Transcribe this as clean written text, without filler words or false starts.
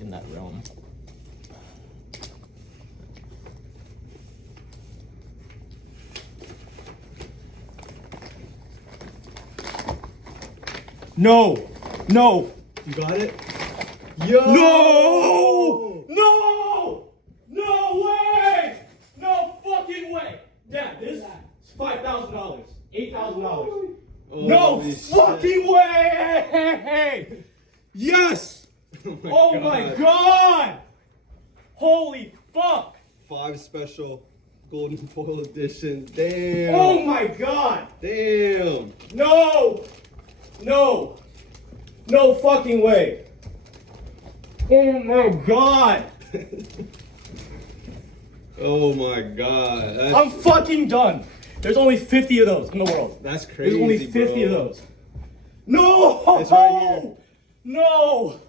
in that realm. No! No! You got it? Yo! No! No! No way! No fucking way! Yeah, this is $5,000. $8,000. No fucking way! Yes! Oh my god! Holy fuck! 5 special golden foil edition. Damn. Oh my god! Damn. No! No! No fucking way! Oh my god! Oh my god. I'm fucking done. There's only 50 of those in the world. That's crazy. There's only 50 of those. No! It's right here. No!